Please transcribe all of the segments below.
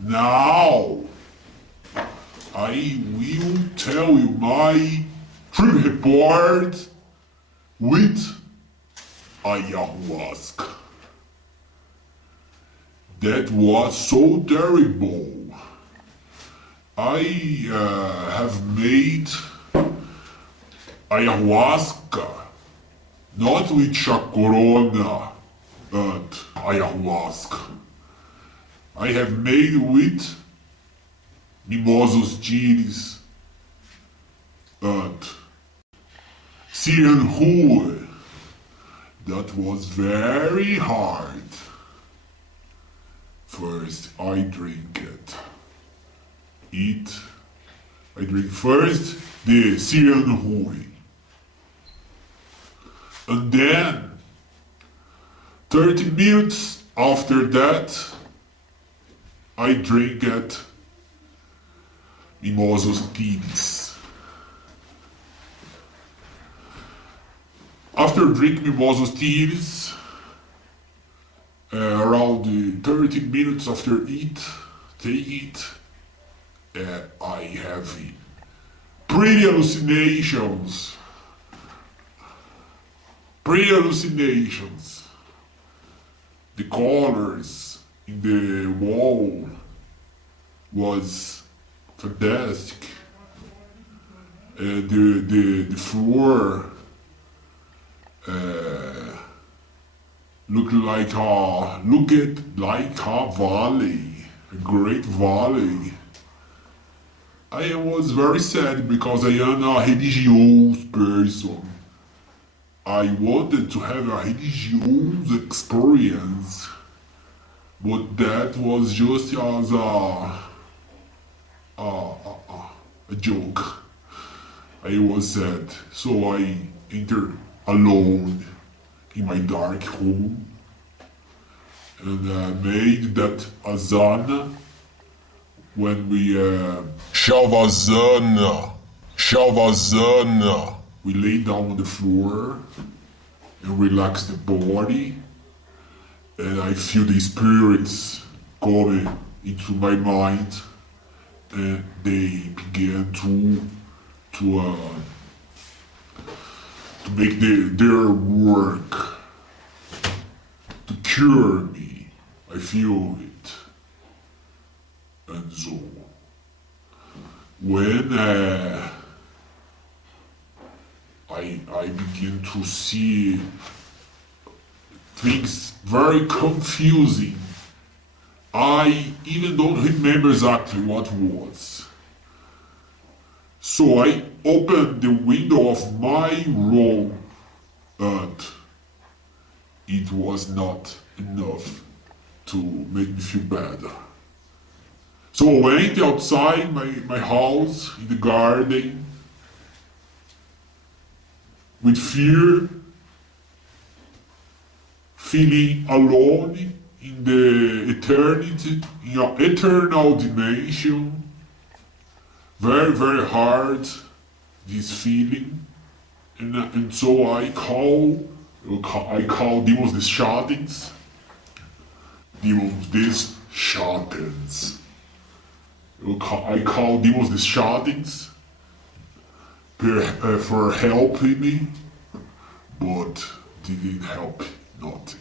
Now, I will tell you my trip report with Ayahuasca. That was so terrible. I have made Ayahuasca, not with Chacorona, but Ayahuasca. I have made with Mimosos Chiles and Syrian Hue. That was very hard. First, I drink it. I drink first the Syrian Hue. And then, 30 minutes after that, I drink it Mimosos Chiles. After drinking Mimosos Chiles, around 30 minutes after take it, I have pretty hallucinations. The colors in the wall was fantastic. The floor looked like a valley, a great valley. I was very sad because I am a religious person. I wanted to have a religious experience, but that was just as a joke. I was sad, so I entered alone in my dark room and made that asana when we Shavasana. We lay down on the floor and relax the body, and I feel the spirits coming into my mind, and they began to make their work to cure me. I feel it, and so when I begin to see things very confusing. I even don't remember exactly what was. So I opened the window of my room, and it was not enough to make me feel better. So I went outside my house, in the garden, with fear, feeling alone in the eternity, in an eternal dimension. Very, very hard, this feeling. And so I call demons des Schadens. Demons des Schadens. I call demons des Schadens for helping me, but didn't help nothing.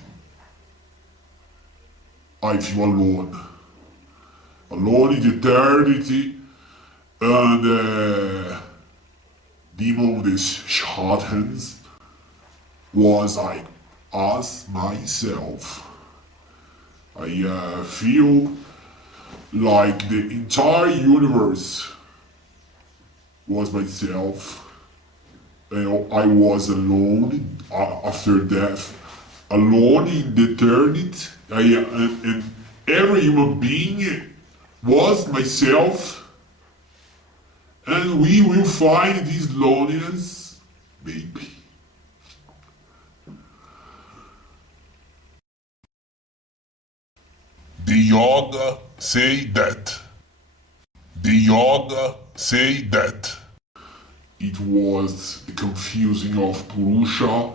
I feel alone in the eternity, and demon des Schadens was I as myself. I feel like the entire universe was myself. I was alone after death, alone in the eternity. And every human being was myself. And we will find this loneliness, maybe. The yoga say that. It was the confusing of Purusha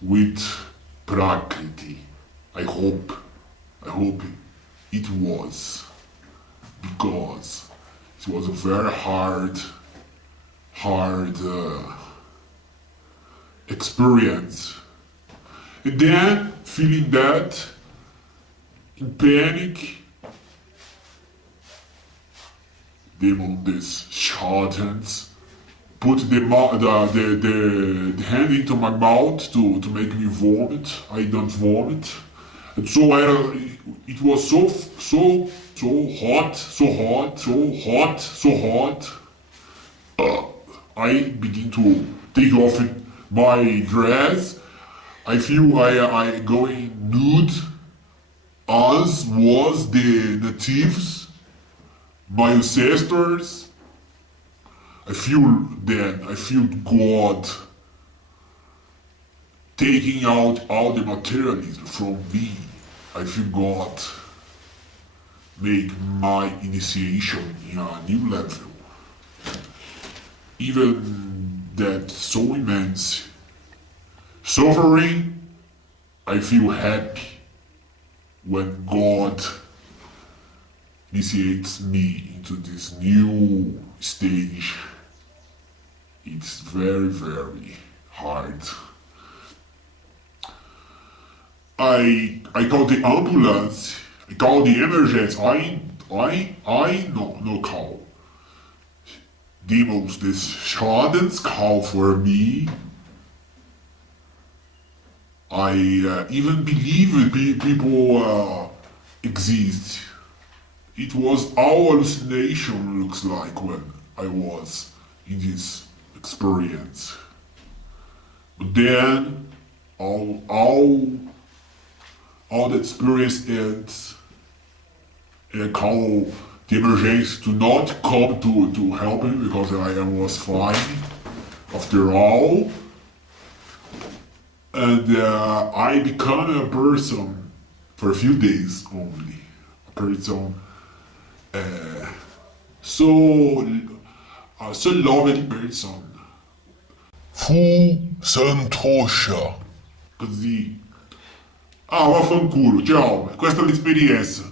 with Prakriti. I hope it was. because it was a very hard experience. And then feeling that in panic, these charlatans put the hand into my mouth to make me vomit. I don't vomit. And so it was so hot. I begin to take off my dress. I feel I going nude, as was the natives, my ancestors. I feel God taking out all the materialism from me. I feel God make my initiation in a new level. Even that so immense suffering, I feel happy when God initiates me into this new stage. It's very, very hard. I call the ambulance, I call the emergency, I no call. Demons, these charlatans call for me. I even believe people exist. It was all hallucination, looks like, when I was in this experience. But then all the experience ends, and I call the emergency to not come to help me because I was fine after all. And I become a person for a few days only. A person so lovely person. Fu Santosha. Così. Ah, vaffanculo, ciao, questa è l'esperienza.